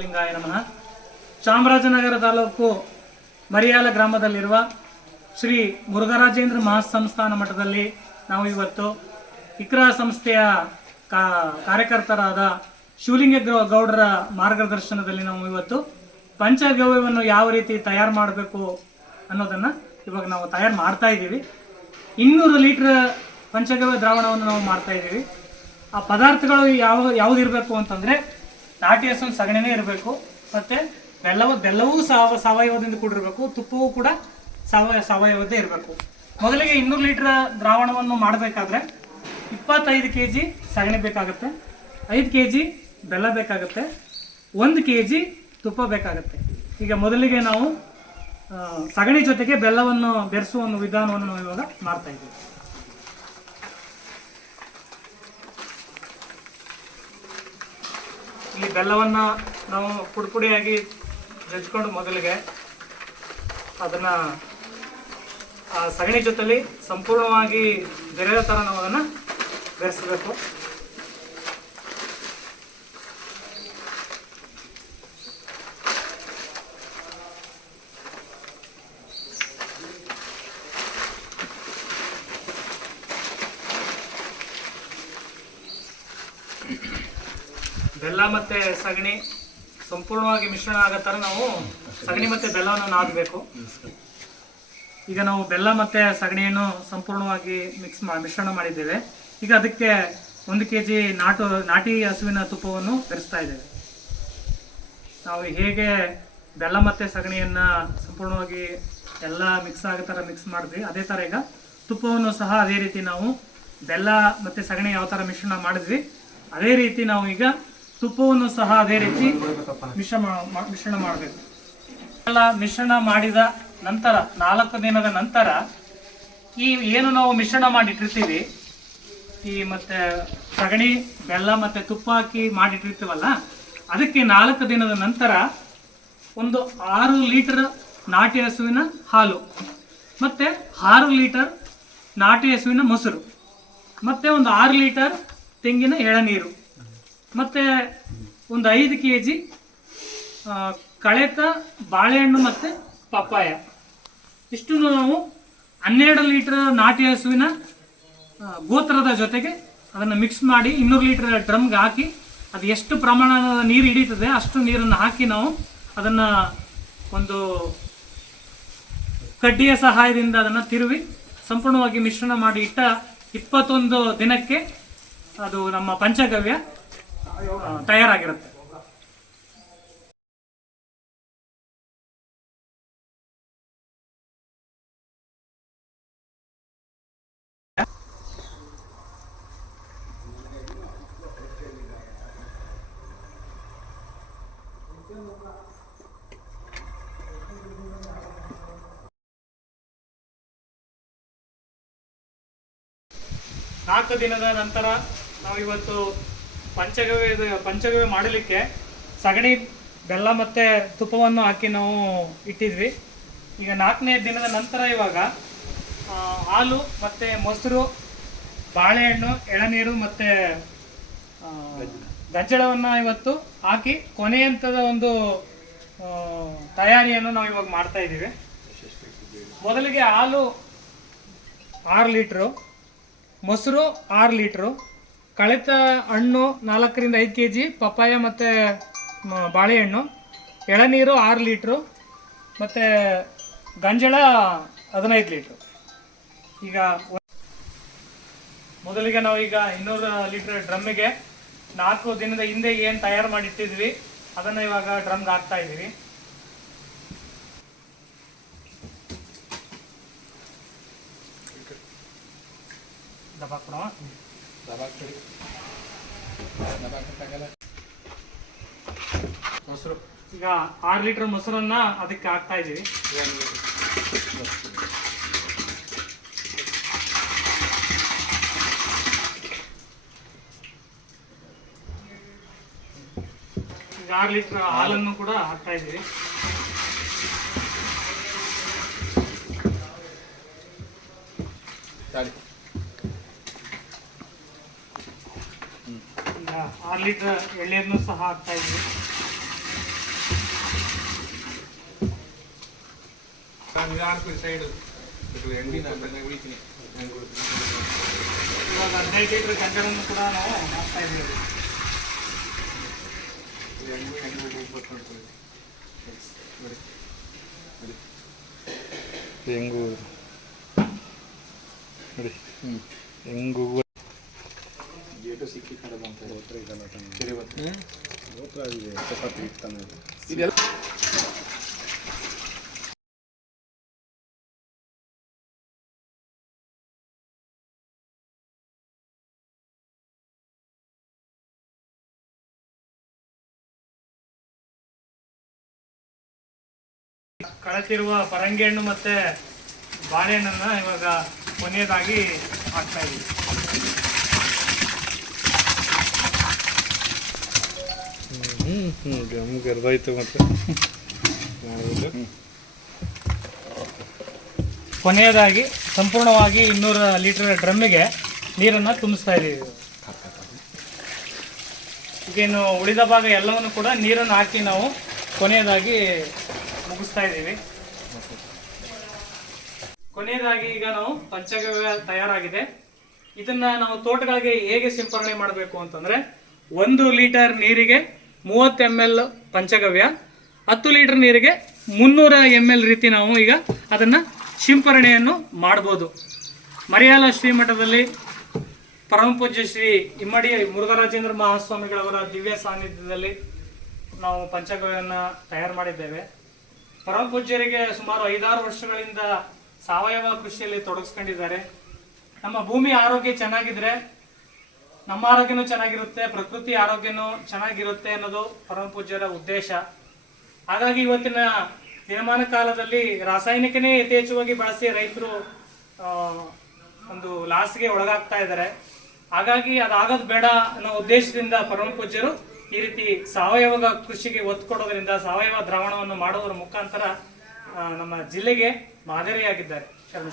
ಲಿಂಗಾಯ ನಮಃ. ಚಾಮರಾಜನಗರ ತಾಲೂಕು ಮರಿಯಾಲ ಗ್ರಾಮದಲ್ಲಿರುವ ಶ್ರೀ ಮುರುಘರಾಜೇಂದ್ರ ಮಹಾಸಂಸ್ಥಾನ ಮಠದಲ್ಲಿ ನಾವು ಇವತ್ತು ಇಕ್ರಾ ಸಂಸ್ಥೆಯ ಕಾರ್ಯಕರ್ತರಾದ ಶಿವಲಿಂಗ ಗೌಡರ ಮಾರ್ಗದರ್ಶನದಲ್ಲಿ ನಾವು ಇವತ್ತು ಪಂಚಗವ್ಯವನ್ನು ಯಾವ ರೀತಿ ತಯಾರು ಮಾಡಬೇಕು ಅನ್ನೋದನ್ನು ಇವಾಗ ನಾವು ತಯಾರು ಮಾಡ್ತಾ ಇದ್ದೀವಿ. 200 ಲೀಟ್ರ್ ಪಂಚಗವ್ಯ ದ್ರಾವಣವನ್ನು ನಾವು ಮಾಡ್ತಾ ಇದ್ದೀವಿ. ಆ ಪದಾರ್ಥಗಳು ಯಾವುದಿರಬೇಕು ಅಂತಂದರೆ ನಾಟಿ ಹಸುವಿನ ಸಗಣಿನೇ ಇರಬೇಕು, ಮತ್ತು ಬೆಲ್ಲವೂ ಸಾವಯವದಿಂದ ಕೂಡಿರಬೇಕು, ತುಪ್ಪವೂ ಕೂಡ ಸಾವಯವದ್ದೇ ಇರಬೇಕು. ಮೊದಲಿಗೆ 200 ಲೀಟ್ರ್ ದ್ರಾವಣವನ್ನು ಮಾಡಬೇಕಾದ್ರೆ 25 kg ಸಗಣಿ ಬೇಕಾಗುತ್ತೆ, 5 kg ಬೆಲ್ಲ ಬೇಕಾಗುತ್ತೆ, 1 kg ತುಪ್ಪ ಬೇಕಾಗುತ್ತೆ. ಈಗ ಮೊದಲಿಗೆ ನಾವು ಸಗಣಿ ಜೊತೆಗೆ ಬೆಲ್ಲವನ್ನು ಬೆರೆಸುವ ಒಂದು ವಿಧಾನವನ್ನು ನಾವು ಇವಾಗ ಮಾಡ್ತಾ ಇದ್ದೀವಿ. ಈ ಬೆಲ್ಲವನ್ನು ನಾವು ಪುಡಿಯಾಗಿ ಜಜ್ಕೊಂಡು ಮೊದಲಿಗೆ ಅದನ್ನು ಆ ಸಗಣಿ ಜೊತೆಲಿ ಸಂಪೂರ್ಣವಾಗಿ ಬೆರೆಯೋ ಥರ ನಾವು ಅದನ್ನು ಬೆರೆಸಬೇಕು. ಬೆಲ್ಲ ಮತ್ತು ಸಗಣಿ ಸಂಪೂರ್ಣವಾಗಿ ಮಿಶ್ರಣ ಆಗೋ ಥರ ನಾವು ಸಗಣಿ ಮತ್ತು ಬೆಲ್ಲವನ್ನು ನಾದಬೇಕು. ಈಗ ನಾವು ಬೆಲ್ಲ ಮತ್ತು ಸಗಣಿಯನ್ನು ಸಂಪೂರ್ಣವಾಗಿ ಮಿಶ್ರಣ ಮಾಡಿದ್ದೇವೆ. ಈಗ ಅದಕ್ಕೆ 1 kg ನಾಟಿ ಹಸುವಿನ ತುಪ್ಪವನ್ನು ಬೆರೆಸ್ತಾ ಇದ್ದೇವೆ. ನಾವು ಹೇಗೆ ಬೆಲ್ಲ ಮತ್ತು ಸಗಣಿಯನ್ನು ಸಂಪೂರ್ಣವಾಗಿ ಎಲ್ಲ ಮಿಕ್ಸ್ ಆಗೋ ಥರ ಮಿಕ್ಸ್ ಮಾಡಿದ್ವಿ, ಅದೇ ಥರ ಈಗ ತುಪ್ಪವನ್ನು ಸಹ ಅದೇ ರೀತಿ ನಾವು ಬೆಲ್ಲ ಮತ್ತು ಸಗಣಿ ಯಾವ ಥರ ಮಿಶ್ರಣ ಮಾಡಿದ್ವಿ ಅದೇ ರೀತಿ ನಾವು ಈಗ ತುಪ್ಪವನ್ನು ಸಹ ಅದೇ ರೀತಿ ಮಿಶ್ರಣ ಮಾಡಬೇಕು. ಎಲ್ಲ ಮಿಶ್ರಣ ಮಾಡಿದ ನಂತರ 4 ದಿನದ ನಂತರ ಈ ಏನು ನಾವು ಮಿಶ್ರಣ ಮಾಡಿಟ್ಟಿರ್ತೀವಿ, ಈ ಮತ್ತು ಸಗಣಿ ಬೆಲ್ಲ ಮತ್ತು ತುಪ್ಪ ಹಾಕಿ ಮಾಡಿಟ್ಟಿರ್ತೀವಲ್ಲ, ಅದಕ್ಕೆ 4 ದಿನದ ನಂತರ ಒಂದು 6 ಲೀಟರ್ ನಾಟಿ ಹಸುವಿನ ಹಾಲು ಮತ್ತು 6 ಲೀಟರ್ ನಾಟಿ ಹಸುವಿನ ಮೊಸರು ಮತ್ತು ಒಂದು 6 ಲೀಟರ್ ತೆಂಗಿನ ಎಳನೀರು ಮತ್ತು ಒಂದು 5 kg ಕಳೆತ ಬಾಳೆಹಣ್ಣು ಮತ್ತು ಪಪ್ಪಾಯ, ಇಷ್ಟು ನಾವು 12 ಲೀಟರ್ ನಾಟಿ ಹಸುವಿನ ಗೋತ್ರದ ಜೊತೆಗೆ ಅದನ್ನು ಮಿಕ್ಸ್ ಮಾಡಿ 200 ಲೀಟರ್ ಡ್ರಮ್ಗೆ ಹಾಕಿ ಅದು ಎಷ್ಟು ಪ್ರಮಾಣದ ನೀರು ಹಿಡಿತದೆ ಅಷ್ಟು ನೀರನ್ನು ಹಾಕಿ ನಾವು ಅದನ್ನು ಒಂದು ಕಡ್ಡಿಯ ಸಹಾಯದಿಂದ ಅದನ್ನು ತಿರುವಿ ಸಂಪೂರ್ಣವಾಗಿ ಮಿಶ್ರಣ ಮಾಡಿ ಇಟ್ಟ 21 ದಿನಕ್ಕೆ ಅದು ನಮ್ಮ ಪಂಚಗವ್ಯ ತಯಾರಾಗಿರುತ್ತೆ. ನಾಲ್ಕು ದಿನದ ನಂತರ ನಾವು ಇವತ್ತು ಪಂಚಗವ್ಯ ಮಾಡಲಿಕ್ಕೆ ಸಗಣಿ ಬೆಲ್ಲ ಮತ್ತು ತುಪ್ಪವನ್ನು ಹಾಕಿ ನಾವು ಇಟ್ಟಿದ್ವಿ. ಈಗ 4ನೇ ದಿನದ ನಂತರ ಇವಾಗ ಹಾಲು ಮತ್ತು ಮೊಸರು, ಬಾಳೆಹಣ್ಣು, ಎಳನೀರು ಮತ್ತು ಗಜ್ಜಳವನ್ನು ಇವತ್ತು ಹಾಕಿ ಕೊನೆ ಹಂತದ ಒಂದು ತಯಾರಿಯನ್ನು ನಾವು ಇವಾಗ ಮಾಡ್ತಾ ಇದ್ದೀವಿ. ಮೊದಲಿಗೆ ಹಾಲು 6 ಲೀಟ್ರು, ಮೊಸರು 6 ಲೀಟ್ರು, ಕಳೆತ ಹಣ್ಣು 4 ರಿಂದ 5 kg, ಪಪ್ಪಾಯ ಮತ್ತು ಬಾಳೆಹಣ್ಣು, ಎಳನೀರು 6 ಲೀಟ್ರು ಮತ್ತು ಗಂಜಳ 15 ಲೀಟ್ರು. ಈಗ ಮೊದಲಿಗೆ ನಾವು ಈಗ 200 ಲೀಟ್ರ್ ಡ್ರಮ್ಮಿಗೆ 4 ದಿನದ ಹಿಂದೆ ಏನು ತಯಾರು ಮಾಡಿಟ್ಟಿದ್ವಿ ಅದನ್ನು ಇವಾಗ ಡ್ರಮ್ಗೆ ಹಾಕ್ತಾ ಇದ್ದೀವಿ. ಮೊಸರು ಈಗ 6 ಲೀಟರ್ ಮೊಸರನ್ನ ಅದಕ್ಕೆ ಹಾಕ್ತಾ ಇದ್ದೀವಿ. ಈಗ 6 ಲೀಟರ್ ಹಾಲನ್ನು ಕೂಡ ಹಾಕ್ತಾ ಇದ್ದೀವಿ. ಈಗ 6 ಲೀಟರ್ ಎಳ್ನೀರನ್ನು ಸಹ ಹಾಕ್ತಾ ಇದ್ವಿ. ಸೈಡ್ ಇವಾಗ 15 ಲೀಟರ್ ಗಂಜಲನ್ನು ಕೂಡ ನಾವು ಮಾಡ್ತಾ ಇದ್ದೀವಿ. ಹೆಂಗು ನೋಡಿ ಹೆಂಗು ಗೇಟು ಸಿಕ್ಕಿ ಕಡದಂತ ಚಪಾತಿ ಇರ್ತಾನೆ ಇದೆಲ್ಲ ಕಳಚಿರುವ ಪರಂಗಿ ಹಣ್ಣು ಮತ್ತೆ ಬಾಳೆಹಣ್ಣನ್ನ ಇವಾಗ ಕೊನೆಯದಾಗಿ ಹಾಕ್ತಾ ಇದ್ದೀವಿ. ಗರ್ದಾಯ್ತು ಮತ್ತೆ ಕೊನೆಯದಾಗಿ ಸಂಪೂರ್ಣವಾಗಿ 200 ಲೀಟರ್ ಡ್ರಮ್ಮಿಗೆ ನೀರನ್ನು ತುಂಬಿಸ್ತಾ ಇದ್ದೀವಿ. ಈಗೇನು ಉಳಿದ ಭಾಗ ಎಲ್ಲವನ್ನು ಕೂಡ ನೀರನ್ನು ಹಾಕಿ ನಾವು ಕೊನೆಯದಾಗಿ ಮುಗಿಸ್ತಾ ಇದ್ದೀವಿ. ಕೊನೆಯದಾಗಿ ಈಗ ನಾವು ಪಂಚಗವ್ಯ ತಯಾರಾಗಿದೆ. ಇದನ್ನ ನಾವು ತೋಟಗಳಿಗೆ ಹೇಗೆ ಸಿಂಪರಣೆ ಮಾಡಬೇಕು ಅಂತಂದ್ರೆ 1 ಲೀಟರ್ ನೀರಿಗೆ 30 ml ಪಂಚಗವ್ಯ, 10 ಲೀಟರ್ ನೀರಿಗೆ 300 ml ರೀತಿ ನಾವು ಈಗ ಅದನ್ನು ಸಿಂಪರಣೆಯನ್ನು ಮಾಡ್ಬೋದು. ಮರಿಯಾಲ ಶ್ರೀಮಠದಲ್ಲಿ ಪರಮಪೂಜ್ಯ ಶ್ರೀ ಇಮ್ಮಡಿ ಮುರುಘರಾಜೇಂದ್ರ ಮಹಾಸ್ವಾಮಿಗಳವರ ದಿವ್ಯ ಸಾನ್ನಿಧ್ಯದಲ್ಲಿ ನಾವು ಪಂಚಗವ್ಯವನ್ನು ತಯಾರು ಮಾಡಿದ್ದೇವೆ. ಪರಮಪೂಜ್ಯರಿಗೆ ಸುಮಾರು 5-6 ವರ್ಷಗಳಿಂದ ಸಾವಯವ ಕೃಷಿಯಲ್ಲಿ ತೊಡಗಿಸ್ಕೊಂಡಿದ್ದಾರೆ. ನಮ್ಮ ಭೂಮಿ ಆರೋಗ್ಯ ಚೆನ್ನಾಗಿದ್ರೆ ನಮ್ಮ ಆರೋಗ್ಯನೂ ಚೆನ್ನಾಗಿರುತ್ತೆ, ಪ್ರಕೃತಿ ಆರೋಗ್ಯನೂ ಚೆನ್ನಾಗಿರುತ್ತೆ ಅನ್ನೋದು ಪರಮಪೂಜ್ಯರ ಉದ್ದೇಶ. ಹಾಗಾಗಿ ಇವತ್ತಿನ ದಿನಮಾನ ಕಾಲದಲ್ಲಿ ರಾಸಾಯನಿಕನೇ ಯಥೇಚ್ಛವಾಗಿ ಬಳಸಿ ರೈತರು ಒಂದು ಲಾಸ್ಗೆ ಒಳಗಾಗ್ತಾ ಇದ್ದಾರೆ. ಹಾಗಾಗಿ ಅದಾಗೋದು ಬೇಡ ಅನ್ನೋ ಉದ್ದೇಶದಿಂದ ಪರಮಪೂಜ್ಯರು ಈ ರೀತಿ ಸಾವಯವ ಕೃಷಿಗೆ ಒತ್ತು ಕೊಡೋದ್ರಿಂದ ಸಾವಯವ ದ್ರಾವಣವನ್ನು ಮಾಡೋದ್ರ ಮುಖಾಂತರ ನಮ್ಮ ಜಿಲ್ಲೆಗೆ ಮಾದರಿಯಾಗಿದ್ದಾರೆ. ಶರಣ